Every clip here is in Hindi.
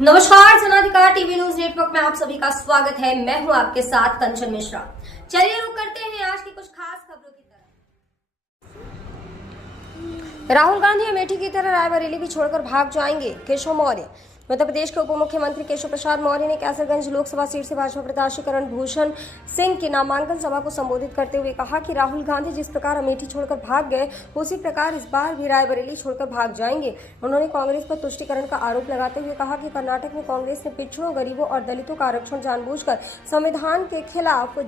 नमस्कार, जनाधिकार टीवी न्यूज नेटवर्क में आप सभी का स्वागत है। मैं हूं आपके साथ कंचन मिश्रा। चलिए रुक करते हैं आज की कुछ खास खबरों की तरफ। राहुल गांधी अमेठी की तरह रायबरेली भी छोड़कर भाग जाएंगे, केशव मौर्य। मध्य प्रदेश के उप मुख्यमंत्री केशव प्रसाद मौर्य ने कैसरगंज लोकसभा सीट से भाजपा प्रत्याशी करण भूषण सिंह की नामांकन सभा को संबोधित करते हुए कहा कि राहुल गांधी जिस प्रकार अमेठी छोड़कर भाग गए, उसी प्रकार इस बार भी रायबरेली छोड़कर भाग जाएंगे। उन्होंने कांग्रेस पर तुष्टीकरण का आरोप लगाते हुए कहा कि कर्नाटक में कांग्रेस ने पिछड़ों, गरीबों और दलितों का आरक्षण जानबूझकर संविधान के खिलाफ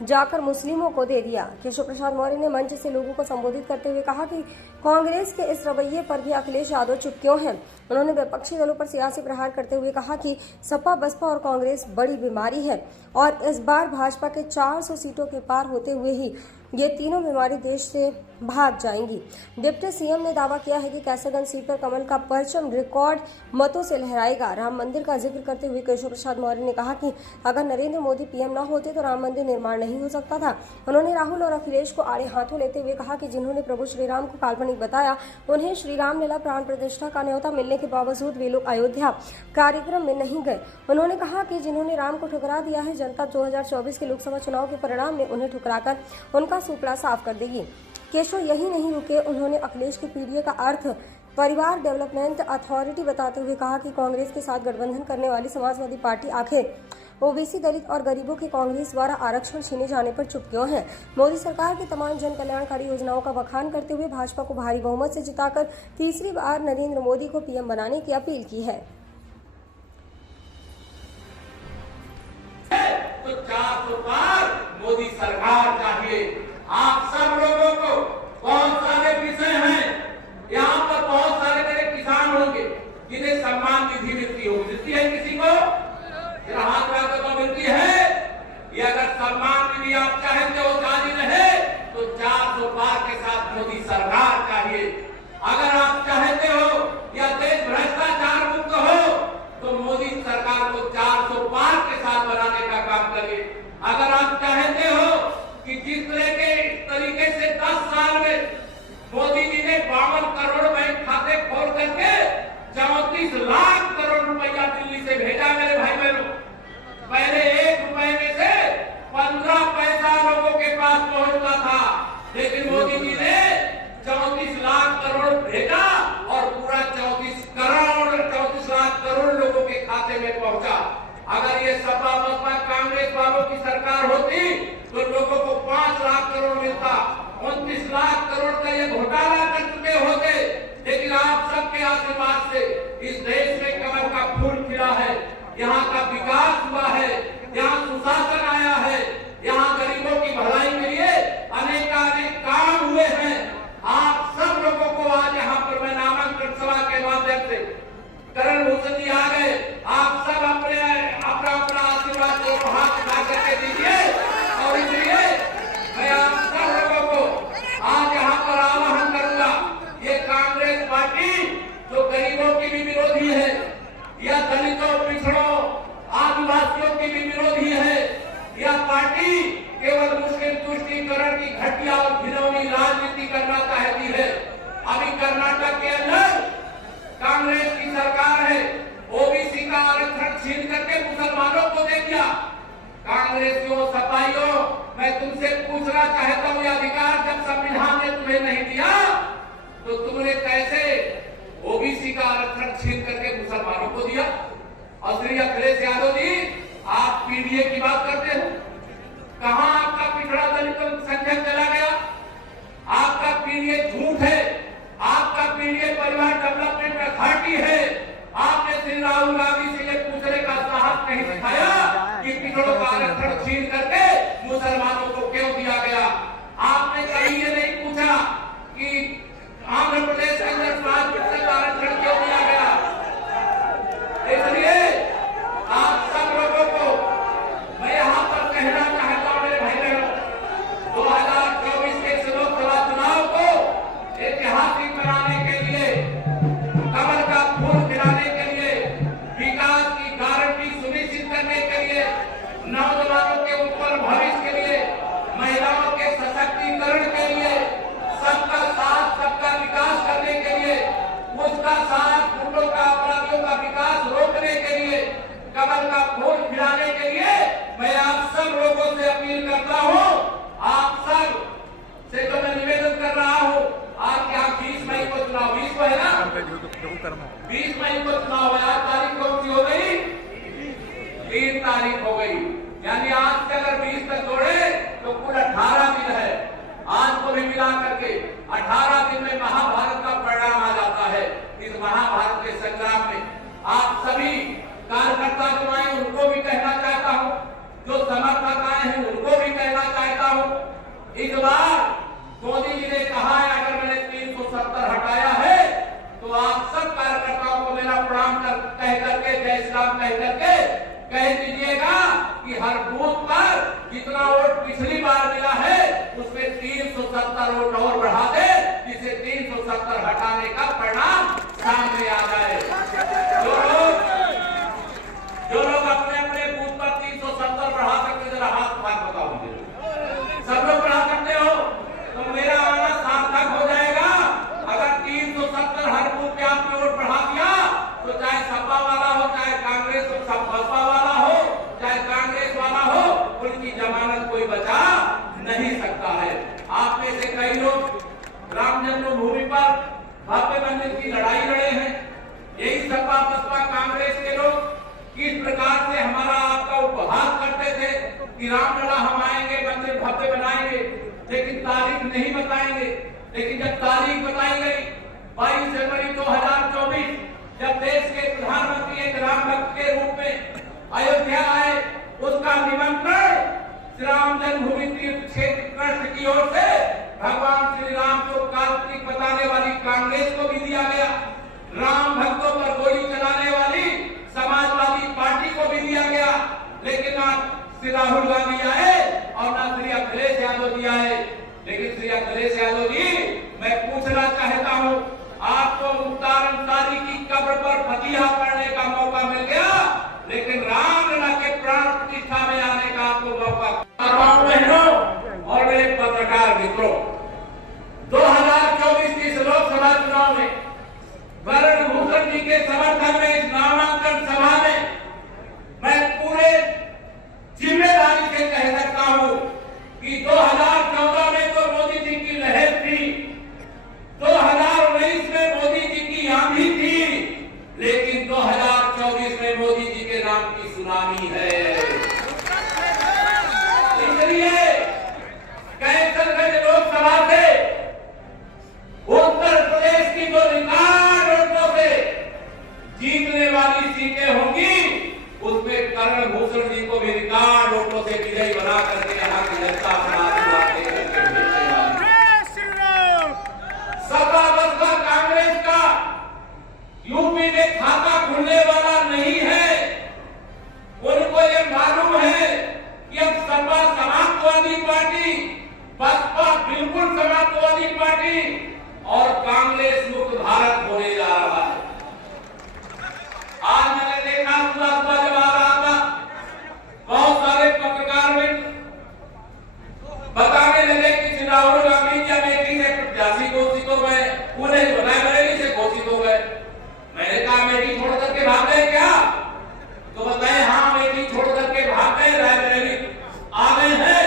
जाकर मुस्लिमों को दे दिया। केशव प्रसाद मौर्य ने मंच से लोगों को संबोधित करते हुए कहा कि कांग्रेस के इस रवैये पर भी अखिलेश यादव चुप क्यों हैं। उन्होंने विपक्षी दलों पर सियासी प्रहार करते हुए कहा कि सपा, बसपा और कांग्रेस बड़ी बीमारी है और इस बार भाजपा के 400 सीटों के पार होते हुए ही ये तीनों बीमारी देश से भाग जाएंगी। डिप्टी सीएम ने दावा किया है कि कैसरगंज सीट पर कमल का परचम रिकॉर्ड मतों से लहराएगा। राम मंदिर का जिक्र करते हुए केशव प्रसाद मौर्य ने कहा कि अगर नरेंद्र मोदी पीएम न होते तो राम मंदिर निर्माण नहीं हो सकता था। उन्होंने राहुल और अखिलेश को आड़े हाथों लेते हुए कहा कि जिन्होंने प्रभु श्रीराम को काल्पनिक बताया, उन्हें श्री राम लीला प्राण प्रतिष्ठा का न्योता मिलने के बावजूद वे लोग अयोध्या कार्यक्रम में नहीं गए। उन्होंने कहा कि जिन्होंने राम को ठुकरा दिया है, जनता 2024 के लोकसभा चुनाव के परिणाम में उन्हें ठुकराकर उनका सुपड़ा साफ कर देगी। केशव यही नहीं रुके, उन्होंने अखिलेश के पीडीए का अर्थ परिवार डेवलपमेंट अथॉरिटी बताते हुए कहा कि कांग्रेस के साथ गठबंधन करने वाली समाजवादी पार्टी आखिर ओबीसी, दलित और गरीबों के कांग्रेस द्वारा आरक्षण छीने जाने पर चुप क्यों है। मोदी सरकार की तमाम जन कल्याणकारी योजनाओं का बखान करते हुए भाजपा को भारी बहुमत से जिताकर तीसरी बार नरेंद्र मोदी को पीएम बनाने की अपील की है। तो 400 पार मोदी सरकार चाहिए। आप सब लोगों को बहुत सारे विषय हैं, यहाँ पर बहुत सारे मेरे किसान होंगे जिन्हें सम्मान निधि मिलती होगी। मिलती है किसी को? हाथ में तो मिलती है। ये अगर सम्मान निधि आप चाहेंगे वो जारी रहे तो 400 पार के साथ मोदी सरकार चाहिए। अगर आप चाहते हो या देश भ्रष्टाचार मुक्त हो तो मोदी सरकार को 400 पार के साथ बनाने का काम करिए। अगर आप चाहते हो कि जिस तरीके से 10 साल में मोदी जी ने 52 करोड़ बैंक खाते खोल करके 34 लाख करोड़ रुपया दिल्ली से भेजा, मेरे भाई बहनों, पहले 1 रुपए में से 15 पैसा लोगों के पास पहुंचता था, लेकिन मोदी जी ने 34 लाख करोड़ भेजा और पूरा 34 लाख करोड़ लोगों के खाते में पहुंचा। अगर ये सपा, बसपा, कांग्रेस वालों की सरकार होती तो लोगों को 5 लाख करोड़ मिलता, 29 लाख करोड़ का ये घोटाला कर चुके होते। लेकिन आप सबके आशीर्वाद से इस देश में कमल का फूल खिला है, यहाँ का विकास हुआ है, यहाँ सुशासन आया है, यहाँ गरीबों की भलाई के लिए अनेक काम हुए हैं। आप सब लोगों को आज यहाँ पर मैं नामांकन सभा के माध्यम से करण भूषण जी आ गए, आप सब अपना आशीर्वाद को हाथ उठा करके दीजिए। और इसलिए मैं आप सब लोगों को आज यहाँ पर आह्वान करूंगा, ये कांग्रेस पार्टी जो गरीबों की भी विरोधी है या दलितों, पिछड़ों, आदिवासियों की भी विरोधी है, यह पार्टी केवल मुस्लिम तुष्टीकरण की घटिया और घिनौनी राजनीति करना चाहती है। अभी कर्नाटक के अंदर कांग्रेस की सरकार है, ओबीसी का आरक्षण छीन करके मुसलमानों को दे दिया। कांग्रेसियों, सपाइयों, मैं तुमसे पूछना चाहता हूँ, यह अधिकार जब संविधान ने तुम्हें नहीं दिया तो तुमने कैसे ओबीसी का आरक्षण छीन करके मुसलमानों को दिया? और श्री अखिलेश यादव जी, आप पीडीए की बात करते हो, कहां आपका पिछड़ा दलितों संख्या चला गया? आपका पीडीए झूठ है, आपका पीडीए परिवार डेवलपमेंट अथॉरिटी है। आपने श्री राहुल गांधी से ये पूछने का साहस नहीं दिखाया कि पिछड़ों का आरक्षण छीन करके मुसलमानों को क्यों दिया गया। आपने कभी ये नहीं पूछा कि आंध्र प्रदेश के अंदर 5% आरक्षण क्यों दिया गया। इसलिए आप सब लोगों को मैं यहाँ पर कहना चाहता हूँ, मेरे भाई बहनों, 2024 के लोकसभा चुनाव को ऐतिहासिक बनाने के लिए, कमल का फूल खिलाने के लिए, विकास की गारंटी सुनिश्चित करने के लिए, नौजवानों के ऊपर भविष्य के लिए कमल का फूल खिलाने के लिए मैं आप सब लोगों से अपील करता हूं। आप सब से तो मैं निवेदन कर रहा हूं, आपके यहाँ 20 मई को चुनाव, 20 को है ना, 20 मई को चुनाव है। आज तारीख कौन सी हो गई? 3 तारीख हो गई, यानी आज से अगर 20 तक जोड़े तो कुल 18 दिन है। आज को भी मिला करके 18 दिन में महाभारत का परिणाम आ जाता है। इस महाभारत के संग्राम में आप सभी कार्यकर्ता जो आए उनको भी कहना चाहता हूँ, जो समर्थक आए हैं उनको भी कहना चाहता हूँ, इस बार मोदी जी ने कहा है अगर मैंने 370 हटाया है तो आप सब कार्यकर्ताओं को मेरा प्रणाम कह करके, जय श्री राम कह करके कह दीजिएगा कि हर बूथ पर जितना वोट पिछली बार मिला है उसमें 370 वोट और बढ़ा दे, जिससे 370 हटाने का परिणाम सामने आ जाए। जो लोग अपने अपने बूथ पर 370 बढ़ा सकते, जरा हाथ उठा बताओ मुझे। सब लोग बढ़ा सकते हो तो मेरा आना सार्थक हो जाएगा। अगर 370 हर बूथ पे आपने वोट बढ़ा दिया तो चाहे सपा वाला हो, चाहे कांग्रेस बसपा वाला हो, चाहे कांग्रेस वाला हो, उनकी जमानत कोई बचा नहीं सकता है। आप में से कई लोग राम जन्मभूमि पर भव्य मंदिर की लड़ाई लड़े हैं। यही सपा बसपा कांग्रेस के लोग किस प्रकार से हमारा आपका उपहास करते थे कि रामलला हम आएंगे, मंदिर भव्य बनाएंगे, लेकिन तारीख नहीं बताएंगे। लेकिन जब तारीख बताई गई 22 जनवरी 2024, जब देश के प्रधानमंत्री एक राम भक्त के रूप में अयोध्या आए, उसका निमंत्रण श्री राम जन्मभूमि तीर्थ क्षेत्र ट्रस्ट की ओर से भगवान श्री राम को कार्तिक बताने वाली कांग्रेस को भी दिया गया। राम भक्तों पर गोली चलाने वाली समाजवादी पार्टी को भी दिया गया। लेकिन ना श्री राहुल गांधी आए और ना श्री अखिलेश यादव जी आए। लेकिन श्री अखिलेश यादव जी, मैं पूछना चाहता हूं, आपको मुख्तार अंसारी की कब्र पर फतिहा पढ़ने का मौका मिल गया, लेकिन रामलला के प्राण प्रतिष्ठा में आने का आपको मौका। बहनों और मेरे पत्रकार मित्रों, 2024 की लोकसभा चुनाव में वरुण भूषण जी के समर्थन में इस नामांकन सभा में मैं पूरे जिम्मेदारी से कह सकता हूं कि 2014 में तो मोदी जी की लहर थी, 2019 में मोदी जी की आंधी थी, लेकिन 2024 में मोदी जी के नाम की सुनामी है। इसलिए कैसरगंज लोकसभा से उत्तर प्रदेश की जो रिकॉर्ड वोटों से जीतने वाली सीटें होंगी, उसमें कर्ण भूषण जी को भी रिकॉर्ड वोटों से विजयी बना करके यहाँ की जनता सपा बसपा कांग्रेस का यूपी में खाता खुलने वाला नहीं है। उनको ये मालूम है कि अब सपा समाजवादी पार्टी, बसपा बिल्कुल समाजवादी पार्टी और कांग्रेस मुक्त भारत होने जा रहा है। आज मैंने देखा सुबह जब आ रहा था, बहुत सारे पत्रकार मित्र बताने लगे कि राहुल गांधी जी अमेठी से प्रत्याशी घोषित हो गए, उन्हें रायबरेली से घोषित हो गए। मैंने कहा अमेठी छोड़ करके भाग गए क्या? तो बताए हाँ अमेठी छोड़ करके भाग गए, रायबरेली आ गए हैं।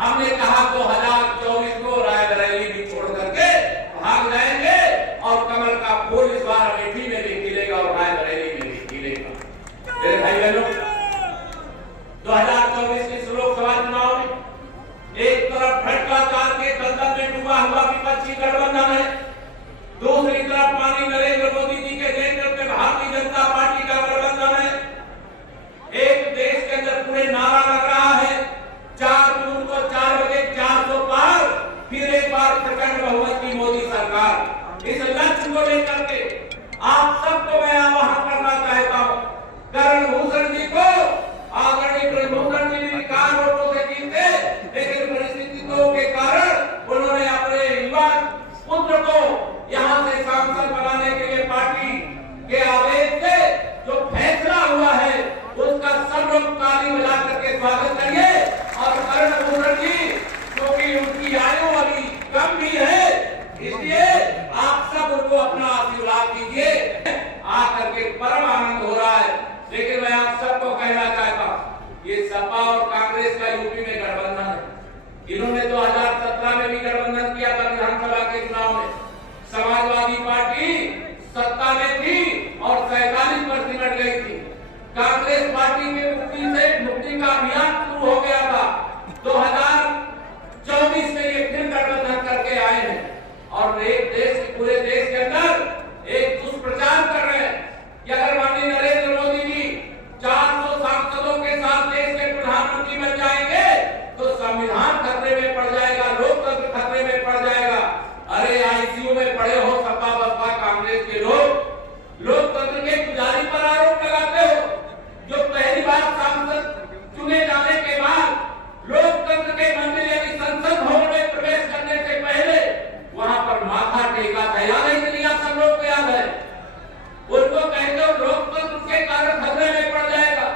हमने कहा 2024 को रायबरेली भी छोड़ करके भाग जाएंगे और कमल का फूल इस बार अमेठी में भी खिलेगा और रायबरेली में भी खिलेगा। मेरे भाई बहनों, 2024 के लोकसभा चुनाव में एक तरफ भ्रष्टाचार के दलदल में डूबा हुआ विपक्षी गठबंधन है, दूसरी तरफ माननीय नरेंद्र मोदी जी के नेतृत्व में भारतीय जनता पार्टी का गठबंधन है। एक देश के अंदर पूरे नारा लग रहा है 4 जून को 4 बजे 400 पार, फिर एक बार प्रचंड बहुमत की मोदी सरकार। इस लक्ष्य को लेकर के आप सबको मैं आह्वान करना चाहता हूँ, कर्ण भूषण जी को आदरणीय ब्रजभूषण जी भी कार वोटों से जीते, लेकिन परिस्थितियों के कारण उन्होंने अपने युवा पुत्र को यहाँ से सांसद बनाने के लिए पार्टी के आदेश से जो फैसला हुआ है उसका सब लोग ताली बजा करके स्वागत करिए। और कर्ण भूषण जी, क्योंकि उनकी आयु अभी कम भी है, इसलिए आप सब उनको अपना आशीर्वाद दीजिए। आकर के परम आनंद हो रहा है। लेकिन मैं आप सबको सपा और कांग्रेस का यूपी में गठबंधन है। इन्होंने 2017 में भी गठबंधन किया था विधानसभा के चुनाव में। समाजवादी पार्टी सत्ता में थी और 47 पर सिमट गई थी। कांग्रेस पार्टी के मुक्ति का अभियान शुरू हो गया था। 2024 में ये फिर गठबंधन करके आए हैं और पूरे देश के अंदर एक दुष्प्रचार कर रहे हैं कि अगर माननीय नरेंद्र मोदी जी 400 सांसदों के साथ देश के प्रधानमंत्री बन जाएंगे तो संविधान खतरे में पड़ जाएगा, लोकतंत्र खतरे में पड़ जाएगा। अरे आईसीयू में पड़े हो सपा बसपा कांग्रेस के लोग, लोकतंत्र के पुजारी पर आरोप लगाते हो। जो पहली बार सांसद चुने जाने के बाद लोकतंत्र के मंदिर यानी संसद भवन में प्रवेश करने से पहले वहां पर माथा टेका था, याद है कि नहीं? आप सब लोग को याद है। उनको कहते हो लोकतंत्र के कारण खतरे में पड़ जाएगा।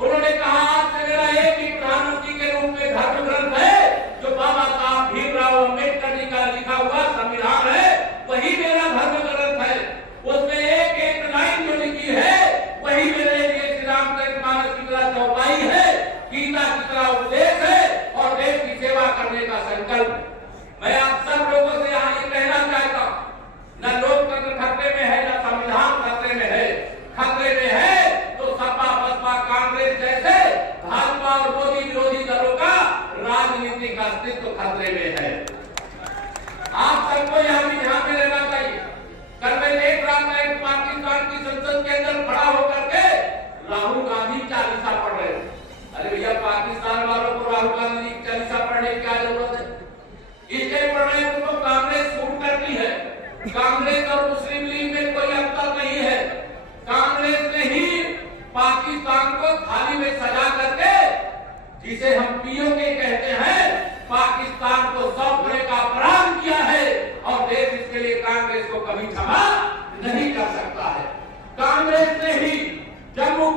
उन्होंने कहा आज से मेरा एक ही प्रधानमंत्री के रूप में धर्म ग्रंथ है जो बाबा साहब भीमराव अम्बेडकर जी का लिखा हुआ संविधान है, वही मेरा धर्म ग्रंथ है। उसमें एक एक लाइन जो लिखी है वही मेरे लिए श्री रामचरितमानस की तरह चौपाई है, गीता की तरह उपदेश है और देश की सेवा करने का संकल्प। मैं आप सब लोगों से यहाँ ये कहना चाहता हूँ, न लोकतंत्र खतरे में है न संविधान खतरे में है। खतरे में है तो सपा बसपा कांग्रेस जैसे भाजपा और मोदी विरोधी दलों का राजनीतिक अस्तित्व खतरे में है। आप सबको यहाँ भी ध्यान में रहना चाहिए। कल मैं देख रहा था एक पाकिस्तान की संसद के अंदर खड़ा होकर के राहुल गांधी चालीसा पढ़ रहे थे। अरे भैया, पाकिस्तान वालों को राहुल गांधी की चालीसा पढ़ने की क्या जरूरत है? इसलिए पढ़ रहे तो कांग्रेस छूट करती है। कांग्रेस और मुस्लिम लीग में कोई अंतर नहीं है। कांग्रेस ने ही पाकिस्तान को थाली में सजा करके, जिसे हम पीओके कहते हैं, पाकिस्तान को सौंपने का अपराध किया है और देश इसके लिए कांग्रेस को कभी क्षमा नहीं कर सकता है। कांग्रेस ने ही जम्मू